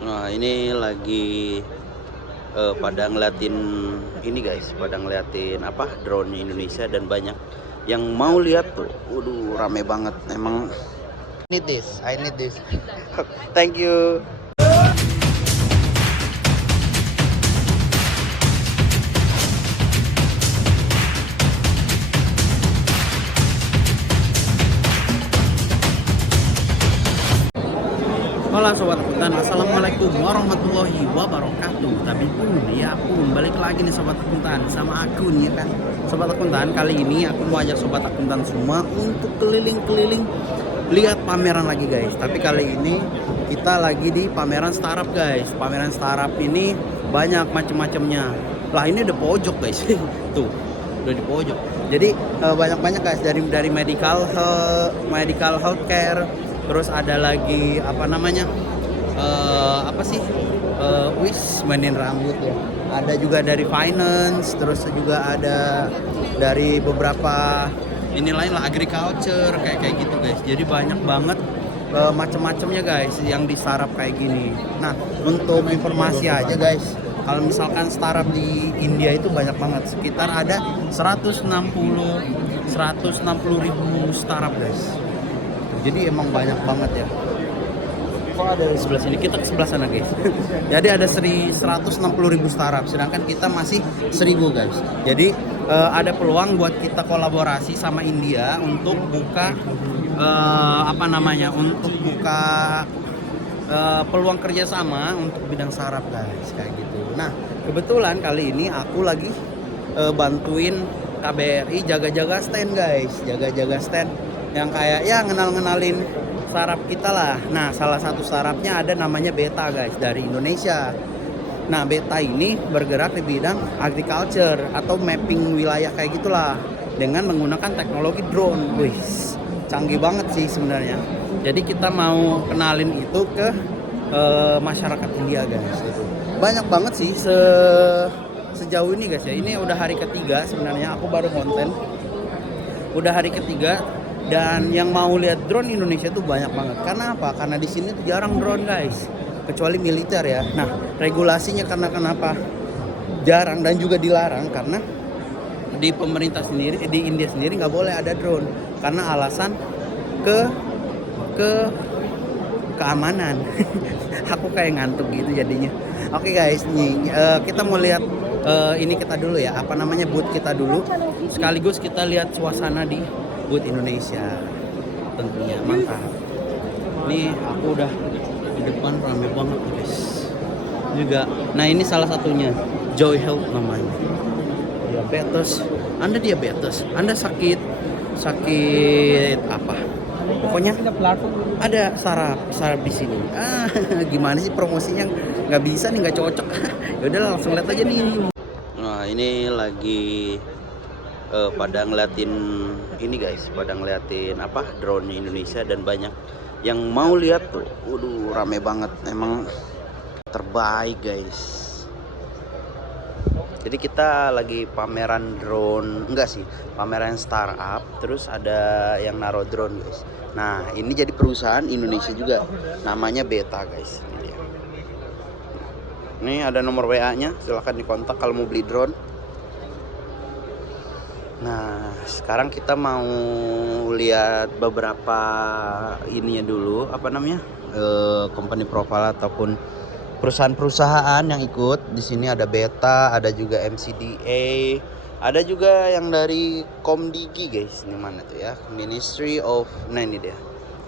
Nah, ini lagi pada ngeliatin ini guys, pada ngeliatin apa drone Indonesia dan banyak yang mau lihat tuh. Waduh, rame banget. Emang need this, I need this. Thank you. Halo sobat akuntan, assalamualaikum warahmatullahi wabarakatuh. Tapi pun ya pun balik lagi nih sobat akuntan sama aku nih ya kan. Sobat akuntan, kali ini aku mau ajak sobat akuntan semua untuk keliling-keliling lihat pameran lagi guys. Tapi kali ini kita lagi di pameran startup guys. Pameran startup ini banyak macam-macamnya. Lah ini ada pojok guys. Tuh, udah di pojok. Jadi banyak-banyak guys dari medical healthcare. Terus ada lagi apa namanya apa sih mainin rambut ya. Ada juga dari finance, terus juga ada dari beberapa ini lain lah agriculture kayak gitu guys. Jadi banyak banget macam-macamnya guys yang di startup kayak gini. Nah untuk informasi aja guys, kalau misalkan startup di India itu banyak banget, sekitar ada 160 ribu startup guys. Jadi emang banyak banget ya. Kok ada di sebelah sini, kita ke sebelah sana guys. Jadi ada 160 ribu startup, sedangkan kita masih 1000 guys. Jadi ada peluang buat kita kolaborasi sama India untuk buka untuk buka peluang kerjasama untuk bidang startup guys kayak gitu. Nah kebetulan kali ini aku lagi bantuin KBRI jaga-jaga stand guys, jaga-jaga stand yang kayak ya ngenalin startup kita lah. Nah salah satu startupnya ada namanya Beta guys dari Indonesia. Nah Beta ini bergerak di bidang agriculture atau mapping wilayah kayak gitulah dengan menggunakan teknologi drone. Wih, canggih banget sih sebenarnya. Jadi kita mau kenalin itu ke masyarakat India guys. Gitu. Banyak banget sih sejauh ini guys ya. Ini udah hari ketiga sebenarnya aku baru konten. Udah hari ketiga. Dan yang mau lihat drone Indonesia tuh banyak banget. Karena apa? Karena di sini tuh jarang drone guys, kecuali militer ya. Nah regulasinya karena kenapa jarang dan juga dilarang karena di pemerintah sendiri, di India sendiri nggak boleh ada drone karena alasan keamanan. Aku kayak ngantuk gitu jadinya. Oke guys, nih kita mau lihat ini kita dulu ya. Apa namanya booth kita dulu. Sekaligus kita lihat suasana di buat Indonesia tentunya mantap. Nih aku udah di depan rame banget guys. Juga, nah ini salah satunya Joy Health namanya. Diabetes, Anda sakit apa? Pokoknya ada saraf di sini. Gimana sih promosinya? Nggak bisa nih, nggak cocok. Yaudah langsung lihat aja nih. Nah ini lagi pada ngeliatin ini guys, pada ngeliatin apa drone Indonesia dan banyak yang mau lihat tuh. Waduh, rame banget, emang terbaik guys. Jadi kita lagi pameran drone, enggak sih, pameran startup, terus ada yang naruh drone guys. Nah ini jadi perusahaan Indonesia juga, namanya Beta guys. Ini dia. Ini ada nomor WA nya, silahkan dikontak kalau mau beli drone. Nah sekarang kita mau lihat beberapa ininya dulu, apa namanya, company profile ataupun perusahaan-perusahaan yang ikut. Di sini ada Beta, ada juga MCDA, ada juga yang dari Komdigi guys. Ini mana tuh ya, Ministry of, nah ini dia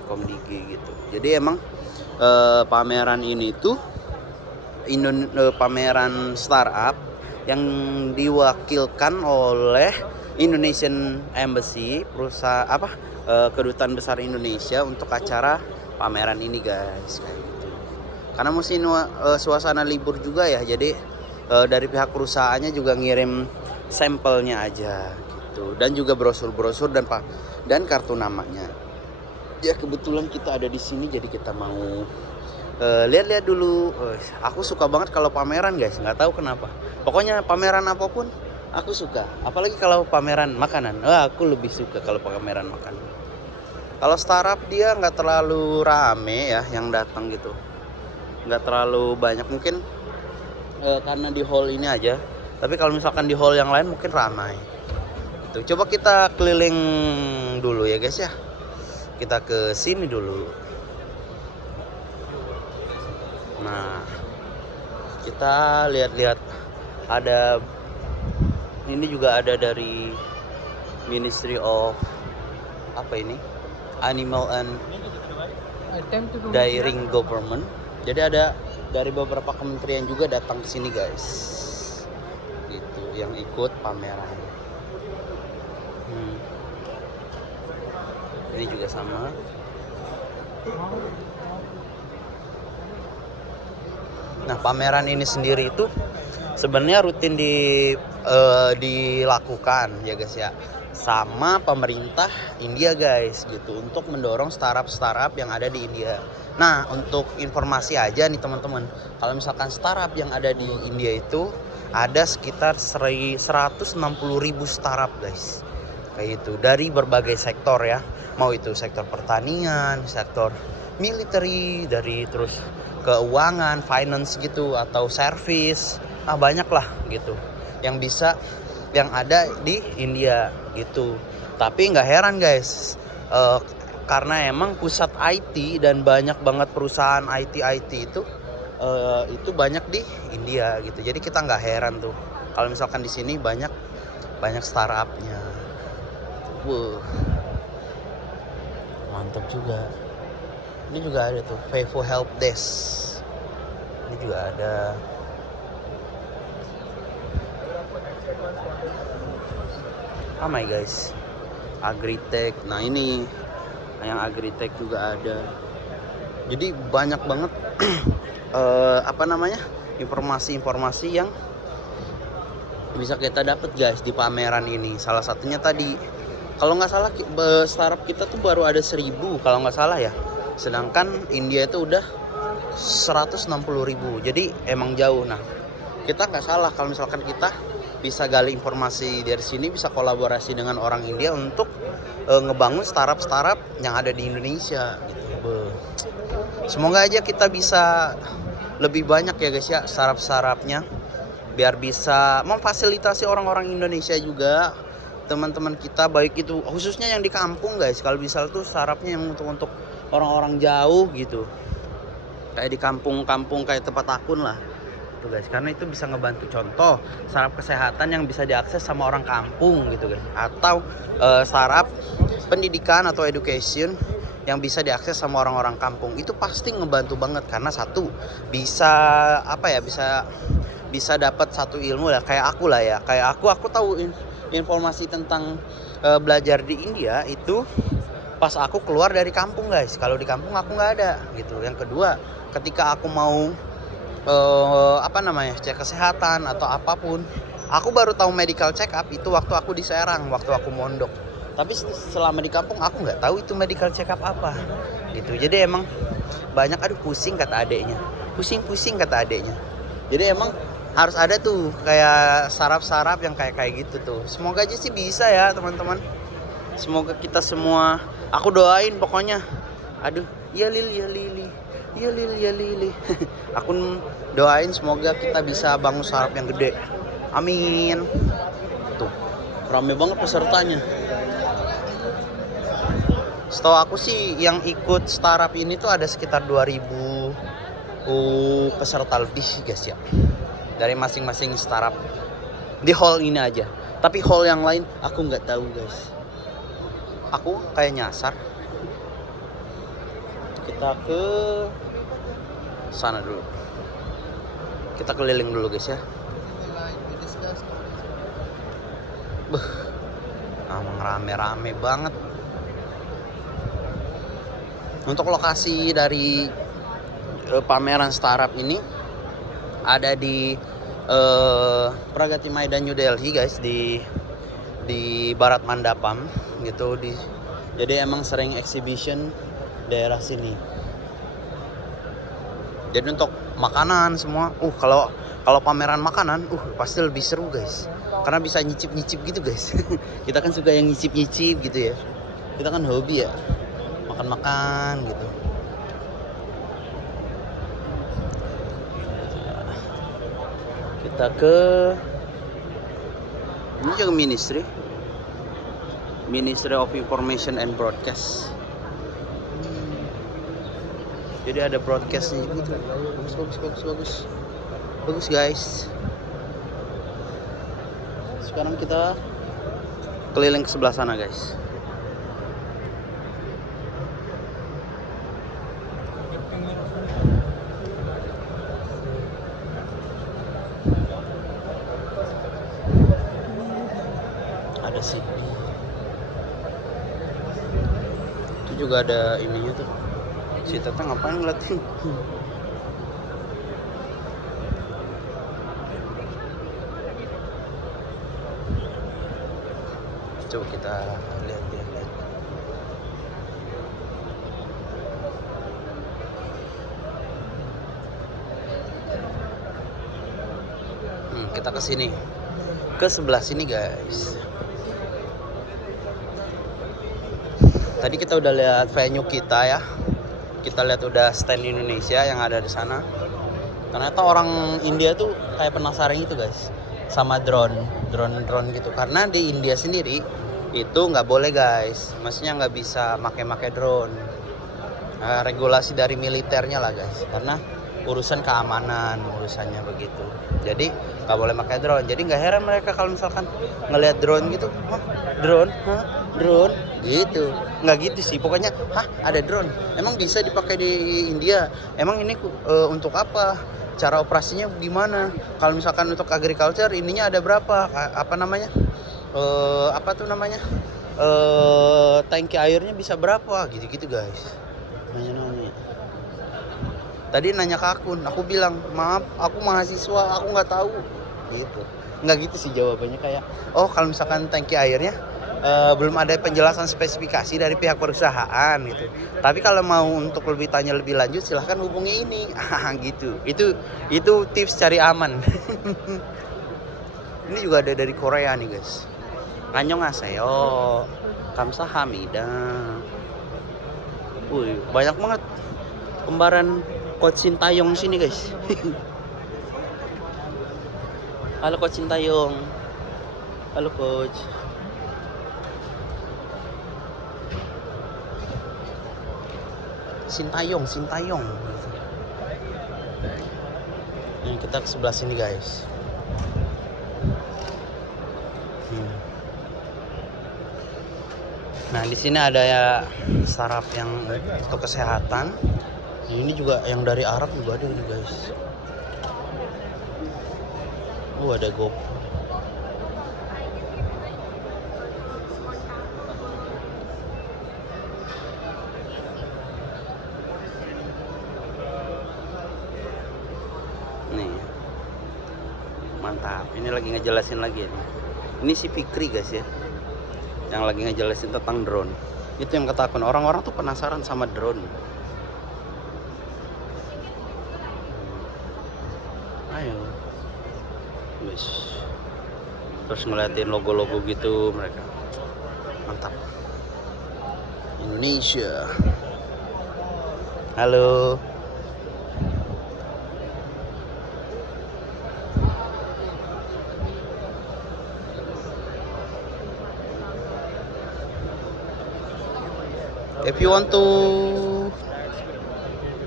Komdigi gitu. Jadi emang pameran ini tuh pameran startup yang diwakilkan oleh Indonesian Embassy, perusahaan kedutaan besar Indonesia untuk acara pameran ini guys kayak gitu. Karena mesti suasana libur juga ya, jadi dari pihak perusahaannya juga ngirim sampelnya aja gitu, dan juga brosur-brosur dan kartu namanya. Ya kebetulan kita ada di sini, jadi kita mau lihat-lihat dulu. Aku suka banget kalau pameran guys, nggak tahu kenapa. Pokoknya pameran apapun aku suka, apalagi kalau pameran makanan. Aku lebih suka kalau pameran makanan. Kalau startup dia nggak terlalu rame ya yang datang gitu. nggak terlalu banyak mungkin karena di hall ini aja. Tapi kalau misalkan di hall yang lain mungkin ramai. Tuh, coba kita keliling dulu ya guys ya. Kita ke sini dulu. Nah, kita lihat-lihat ada ini juga ada dari Ministry of apa ini? Animal and Dairying Government. Jadi ada dari beberapa kementerian juga datang ke sini guys. Gitu, yang ikut pameran. Ini juga sama. Nah, pameran ini sendiri itu sebenarnya rutin dilakukan ya guys ya, sama pemerintah India guys gitu, untuk mendorong startup yang ada di India. Nah, untuk informasi aja nih teman-teman, kalau misalkan startup yang ada di India itu ada sekitar 160.000 startup guys, kayak itu dari berbagai sektor ya, mau itu sektor pertanian, sektor military, dari terus keuangan, finance gitu, atau service, banyak lah gitu yang ada di India gitu. Tapi nggak heran guys, karena emang pusat IT dan banyak banget perusahaan IT itu banyak di India gitu. Jadi kita nggak heran tuh kalau misalkan di sini banyak startupnya. Mantap juga. Ini juga ada tuh Vivo Help Desk. Ini juga ada. Ramai guys. Agritech. Nah, ini yang Agritech juga ada. Jadi banyak banget informasi-informasi yang bisa kita dapat guys di pameran ini. Salah satunya tadi, kalau nggak salah startup kita tuh baru ada 1.000 kalau nggak salah ya. Sedangkan India itu udah 160.000. Jadi emang jauh. Nah, kita nggak salah kalau misalkan kita bisa gali informasi dari sini, bisa kolaborasi dengan orang India untuk ngebangun startup yang ada di Indonesia gitu. Semoga aja kita bisa lebih banyak ya guys ya startup-startupnya, biar bisa memfasilitasi orang-orang Indonesia juga, teman-teman kita, baik itu khususnya yang di kampung guys. Kalau bisa tuh startupnya yang untuk orang-orang jauh gitu, kayak di kampung-kampung kayak tempat akun lah tuh guys, karena itu bisa ngebantu. Contoh startup kesehatan yang bisa diakses sama orang kampung gitu guys, atau startup pendidikan atau education yang bisa diakses sama orang-orang kampung, itu pasti ngebantu banget. Karena satu, bisa bisa dapat satu ilmu lah, kayak aku lah ya, kayak aku tahu informasi tentang belajar di India itu pas aku keluar dari kampung guys. Kalau di kampung aku nggak ada gitu. Yang kedua, ketika aku mau cek kesehatan atau apapun, aku baru tahu medical check up itu waktu aku di Serang, waktu aku mondok. Tapi selama di kampung aku nggak tahu itu medical check up apa gitu. Jadi emang banyak, pusing kata adeknya, pusing kata adeknya. Jadi emang harus ada tuh kayak saraf yang kayak gitu tuh. Semoga aja sih bisa ya teman-teman. Semoga kita semua, aku doain pokoknya. Aduh, ya Lili. Aku doain semoga kita bisa bangun startup yang gede. Amin. Tuh, rame banget pesertanya. Setahu aku sih yang ikut startup ini tuh ada sekitar 2.000 peserta lebih guys ya, dari masing-masing startup di hall ini aja. Tapi hall yang lain aku nggak tahu guys. Aku kayak nyasar. Kita ke sana dulu. Kita keliling dulu guys ya. Emang rame-rame banget. Untuk lokasi dari pameran startup ini ada di Pragati Maidan New Delhi guys, di Barat Mandapam gitu. Jadi emang sering exhibition daerah sini. Jadi untuk makanan semua, kalau pameran makanan, pasti lebih seru guys, karena bisa nyicip gitu guys. Kita kan suka yang nyicip gitu ya. Kita kan hobi ya, makan gitu. Kita ke ini juga Ministry of Information and Broadcast. Jadi ada broadcastnya gitu. Bagus guys. Sekarang kita keliling ke sebelah sana guys. Ada sih. Itu juga ada ininya tuh. Si Tata ngapain ngeliatin? Coba kita lihat. Kita ke sini, ke sebelah sini guys. Tadi kita udah lihat venue kita ya. Kita lihat udah stand Indonesia yang ada di sana. Ternyata orang India tuh kayak penasaran gitu guys, sama drone gitu. Karena di India sendiri itu nggak boleh guys, maksudnya nggak bisa make drone. Regulasi dari militernya lah guys, karena urusan keamanan urusannya begitu. Jadi nggak boleh pakai drone. Jadi nggak heran mereka kalau misalkan ngelihat drone gitu, drone gitu. Nggak gitu sih, pokoknya ada drone. Emang bisa dipakai di India? Emang ini untuk apa? Cara operasinya gimana? Kalau misalkan untuk agriculture ininya ada berapa? Apa namanya? Tangki airnya bisa berapa? Gitu guys. Nanya. Tadi nanya ke aku bilang, maaf, aku mahasiswa, aku nggak tahu. Gitu. Nggak gitu sih jawabannya, kayak, oh kalau misalkan tangki airnya belum ada penjelasan spesifikasi dari pihak perusahaan gitu. Tapi kalau mau untuk tanya lebih lanjut, silahkan hubungi ini. Gitu. Itu tips cari aman. Ini juga ada dari Korea nih guys. Annyeonghaseyo, kamsahamnida. Banyak banget kembaran Coach Sintayong sini guys. Halo Coach Sintayong. Halo Coach. Sintayong. Ini kita ke sebelah sini guys. Nah di sini ada ya saraf yang untuk kesehatan. Ini juga yang dari Arab juga ada ini guys. Ada GoPro. Nih. Mantap. Ini lagi ngejelasin lagi nih. Ini si Fikri guys ya. Yang lagi ngejelasin tentang drone. Itu yang ketakuan orang-orang tuh penasaran sama drone. Ayo. Wish. Terus ngeliatin logo-logo gitu mereka. Mantap. Indonesia. Halo. If you want to,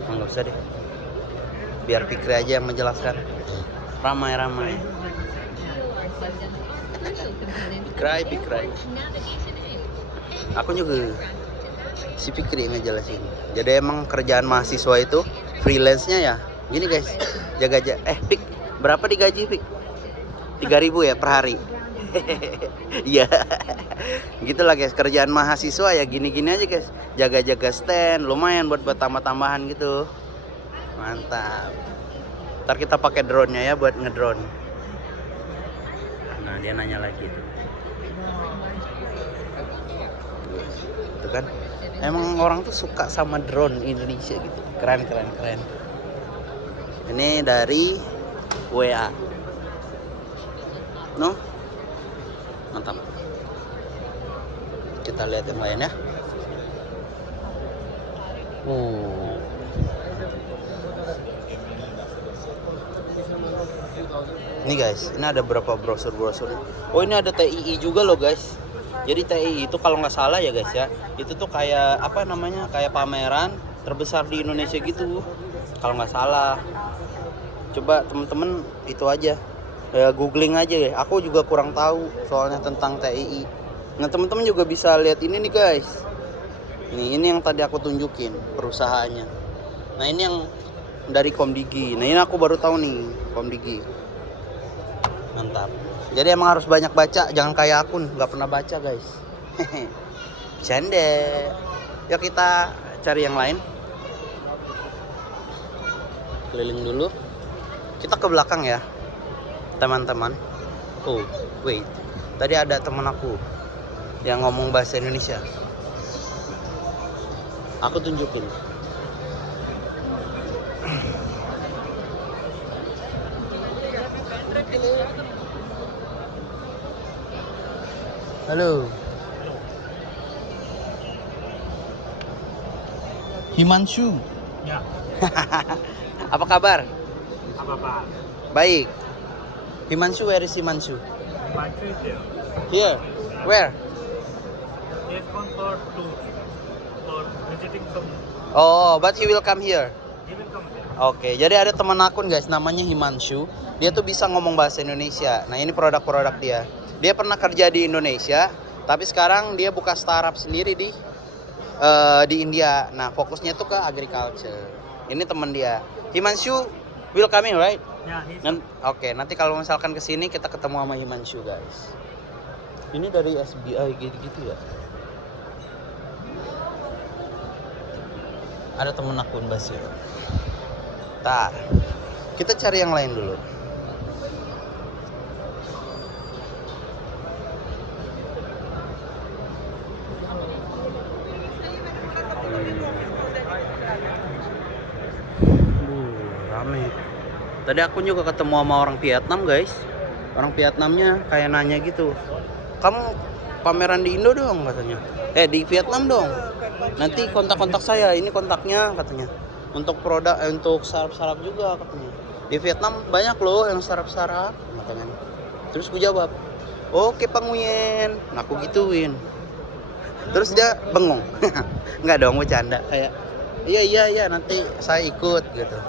nggak usah deh, biar Fikri aja yang menjelaskan. Ramai. Fikri. Aku juga si Fikri yang ngejelasin. Jadi emang kerjaan mahasiswa itu freelance-nya ya. Gini guys, jaga. Fik, berapa digaji Fik? 3.000 ya per hari. Iya. Gitulah guys, kerjaan mahasiswa ya gini-gini aja guys. Jaga stand, lumayan buat tambah-tambahan gitu. Mantap. Ntar kita pakai drone-nya ya buat ngedrone. Nah, dia nanya lagi tuh. Itu kan. Emang orang tuh suka sama drone Indonesia gitu. Keren. Ini dari WA. No? Mantap. Kita lihat yang lain ya. Nih guys, ini ada berapa brosur-brosur. Oh ini ada TII juga loh guys. Jadi TII itu kalau nggak salah ya guys ya, itu tuh kayak apa namanya, kayak pameran terbesar di Indonesia gitu. Kalau nggak salah. Coba temen-temen itu aja, googling aja ya. Aku juga kurang tahu soalnya tentang TII. Nah temen-temen juga bisa lihat ini nih guys. Ini yang tadi aku tunjukin perusahaannya. Nah ini yang dari Komdigi. Nah ini aku baru tahu nih Komdigi. Mantap. Jadi emang harus banyak baca, jangan kayak akun nggak pernah baca guys. Canda. Yuk kita cari yang lain. Keliling dulu. Kita ke belakang ya, teman-teman. Oh, wait. Tadi ada teman aku yang ngomong bahasa Indonesia. Aku tunjukin. Halo. Himanshu. Ya, Apa kabar? apa-apa. Baik. Himanshu, where is Himanshu? Himanshu is there. Here. Where? He has gone for tour, for visiting some. Oh, but he will come here. He will come there. Oke, jadi ada teman akun guys, namanya Himanshu. Dia tuh bisa ngomong bahasa Indonesia. Nah ini produk-produk dia. Dia pernah kerja di Indonesia, tapi sekarang dia buka startup sendiri di India. Nah fokusnya tuh ke agriculture. Ini teman dia. Himanshu will coming right? Yeah, he's Oke, nanti kalau misalkan kesini kita ketemu sama Himanshu guys. Ini dari SBI gitu-gitu ya. Ada temen akun Basir. Tar, kita cari yang lain dulu. Rame. Tadi aku juga ketemu sama orang Vietnam guys. Orang Vietnamnya kayak nanya gitu, kamu pameran di Indo dong katanya. Di Vietnam dong. Nanti kontak-kontak saya, ini kontaknya katanya. Untuk produk, untuk sarap-sarap juga katanya. Di Vietnam banyak loh yang sarap-sarap katanya. Terus ku jawab, oke Pak Nguyen. Nah aku gituin. Terus dia bengong. Enggak dong, bercanda kayak iya nanti saya ikut gitu.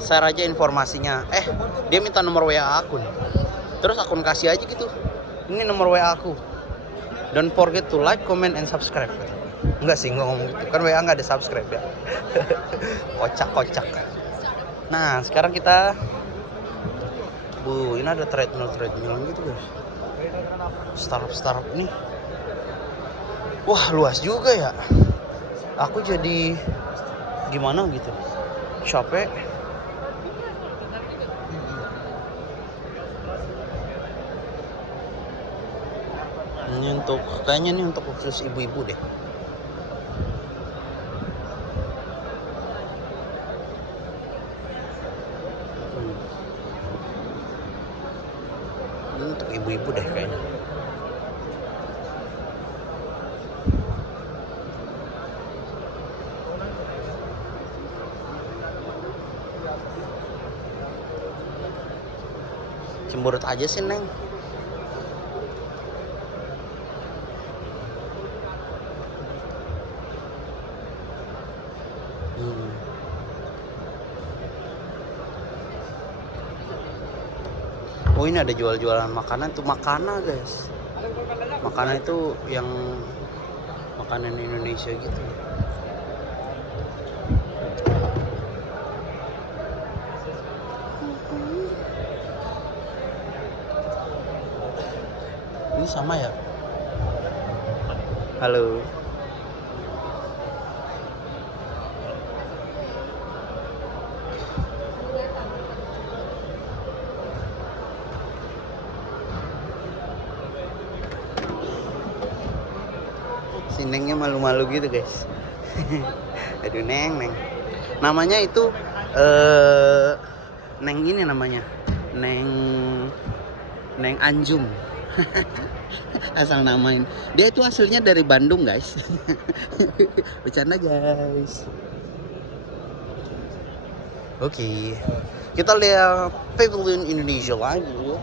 Share aja informasinya. Dia minta nomor WA akun. Terus akun kasih aja gitu. Ini nomor WA aku. Don't forget to like, comment, and subscribe. Enggak sih, nggak ngomong gitu. Kan WA nggak ada subscribe ya. Kocak. Nah, sekarang kita ini ada treadmill gitu guys. Startup ini. Wah, luas juga ya. Aku jadi gimana gitu. Capek. Ini kayaknya nih untuk khusus ibu-ibu deh. Ini untuk ibu-ibu deh kayaknya. Cemberut aja sih Neng. Oh ini ada jual-jualan makanan tuh, makanan guys. Makanan itu yang makanan Indonesia gitu. Ini sama ya? Halo. Si Nengnya malu-malu gitu guys. Aduh Neng. Namanya itu Neng ini namanya. Neng Anjum. Asal namain. Dia itu aslinya dari Bandung guys. Bercanda guys. Oke. Kita lihat pavilion Indonesia lagi ya.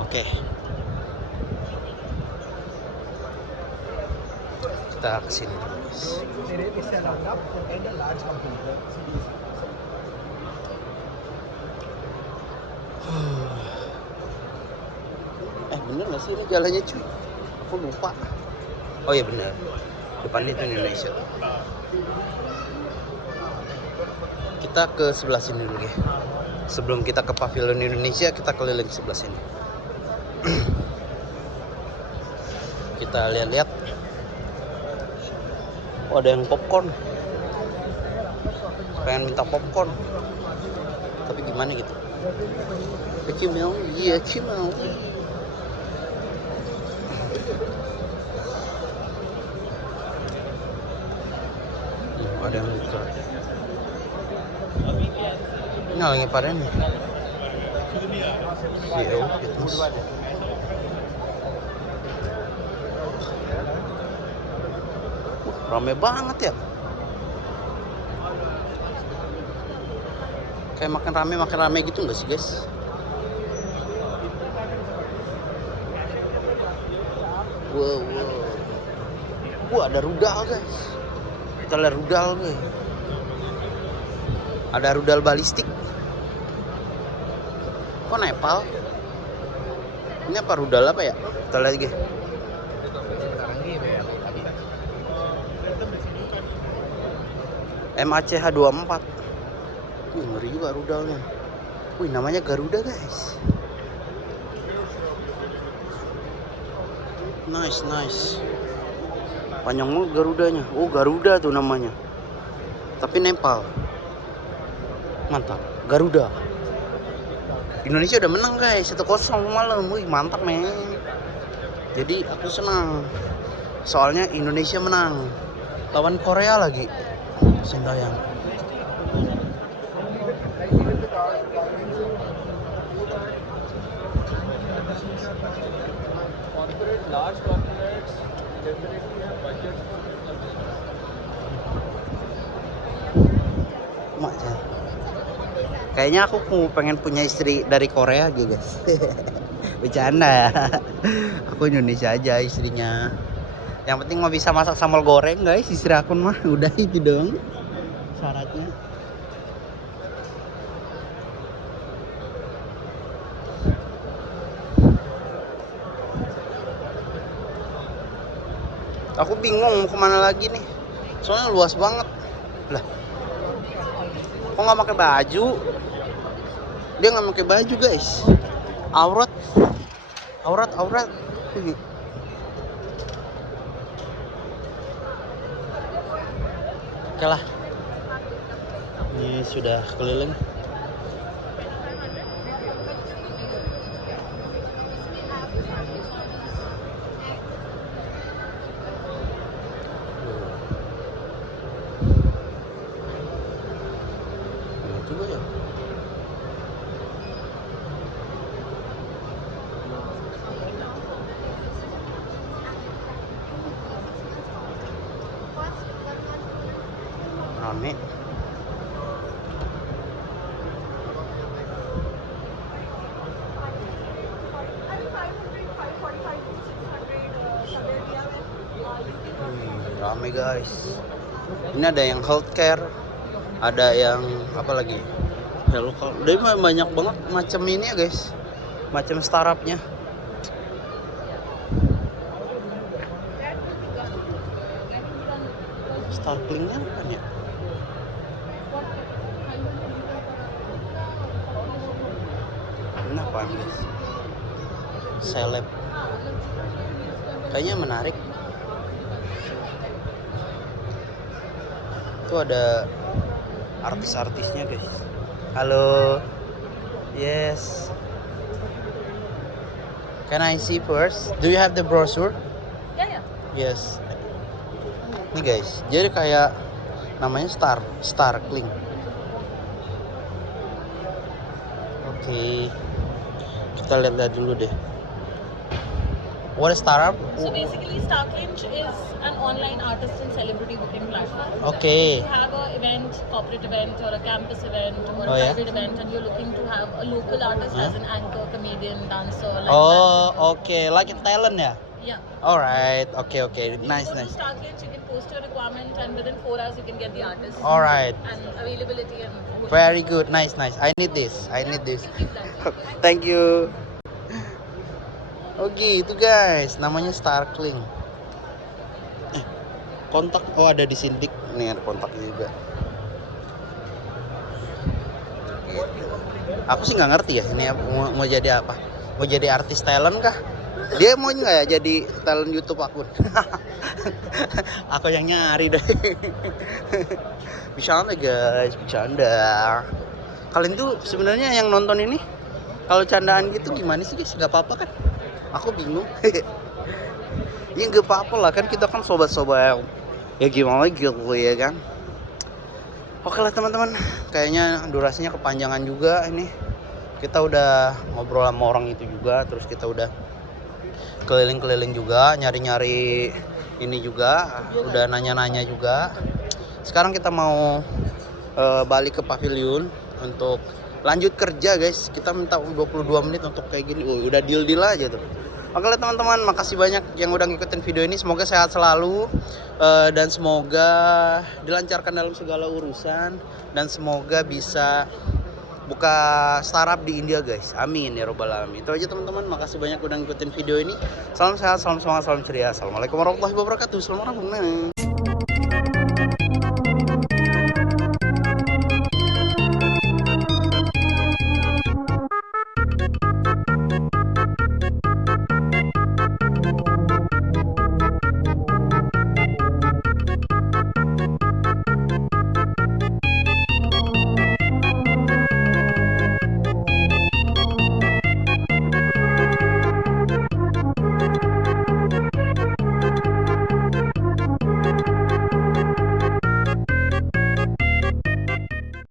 Oke. Kita kesini dulu, guys. Bener gak sih ini jalannya cuy? Aku lupa. Oh iya bener. Depannya itu Indonesia. Kita ke sebelah sini dulu ya. Sebelum kita ke pavilion Indonesia, kita keliling sebelah sini. Kita lihat-lihat. Oh, ada yang popcorn. Pengen minta popcorn. Tapi gimana gitu? Cimel, iya Cimel. Ada yang buka. Ini lagi pada nih. CEO Fitness. Rame banget ya. Kayak makin rame gitu nggak sih guys? Wow. Ada rudal guys. Kita lihat rudal nih. Ada rudal balistik. Kok Nepal? Ini apa rudal apa ya? Kita lihat lagi. MACH 24. Ngeri juga rudalnya. Wih, namanya Garuda guys. Nice. Panjang banget Garudanya. Oh, Garuda tuh namanya. Tapi Nepal. Mantap. Garuda. Indonesia udah menang guys. 1-0 malam. Wih, mantap men. Jadi aku senang. Soalnya Indonesia menang. Lawan Korea lagi. Sintayang. Large corporates definitely have budget. Maknya. Kayaknya aku pengen punya istri dari Korea gitu guys. Bercanda. Aku Indonesia aja istrinya. Yang penting mah bisa masak sambal goreng guys. Istri aku mah udah itu dong syaratnya. Aku bingung mau kemana lagi nih. Soalnya luas banget. Lah. Kok nggak pakai baju? Dia nggak pakai baju guys. Aurat. Oke lah. Ini sudah keliling. Juga ya. Rame. Rame guys. Ini ada yang healthcare, ada yang apa lagi? Lokal. Udah banyak banget macam ini ya guys. Macam startupnya. Starklingnya apa ya? Ini apa guys? Seleb. Kayaknya menarik. Itu ada artis-artisnya guys. Halo. Yes. Can I see first? Do you have the brochure? Yeah. Yes. Nih guys, jadi kayak namanya Starkling. Oke. Kita lihat dulu deh. What is startup? So basically, Starclinch is an online artist and celebrity booking platform. Okay. If you have an event, corporate event, or a campus event, or Oh, a yeah? private event, and you're looking to have a local artist as an anchor, comedian, dancer, like Oh, okay. Like a talent ya? yeah. Alright. Okay. You Nice. go to Starclinch, you can post your requirement, and within 4 hours, you can get the artist. Alright. And availability and booking. Very good. Nice. I need this. Keep that. Thank you. Oh gitu guys, namanya Starkling. Kontak, oh ada di Sindik. Nih ada kontaknya juga. Gitu. Aku sih nggak ngerti ya ini mau jadi apa? Mau jadi artis talent kah? Dia mau nggak ya jadi talent YouTube akun? Aku yang nyari deh. Bercanda guys, bercanda. Kalian tuh sebenarnya yang nonton ini kalau candaan gitu gimana sih guys? Gak apa-apa kan? Aku bingung. Ya gak apa-apa lah kan, kita kan sobat-sobat ya gimana gitu ya kan. Oke lah teman-teman, kayaknya durasinya kepanjangan juga ini. Kita udah ngobrol sama orang itu juga, terus kita udah keliling-keliling juga, nyari-nyari ini juga, udah nanya-nanya juga. Sekarang kita mau balik ke pavilion untuk lanjut kerja guys. Kita minta 22 menit untuk kayak gini. Udah deal aja tuh. Oke lah teman-teman, makasih banyak yang udah ngikutin video ini. Semoga sehat selalu dan semoga dilancarkan dalam segala urusan, dan semoga bisa buka startup di India guys. Amin ya robbal alamin. Itu aja teman-teman, makasih banyak udah ngikutin video ini. Salam sehat, salam semangat, salam ceria. Assalamualaikum warahmatullahi wabarakatuh. Selamat malam.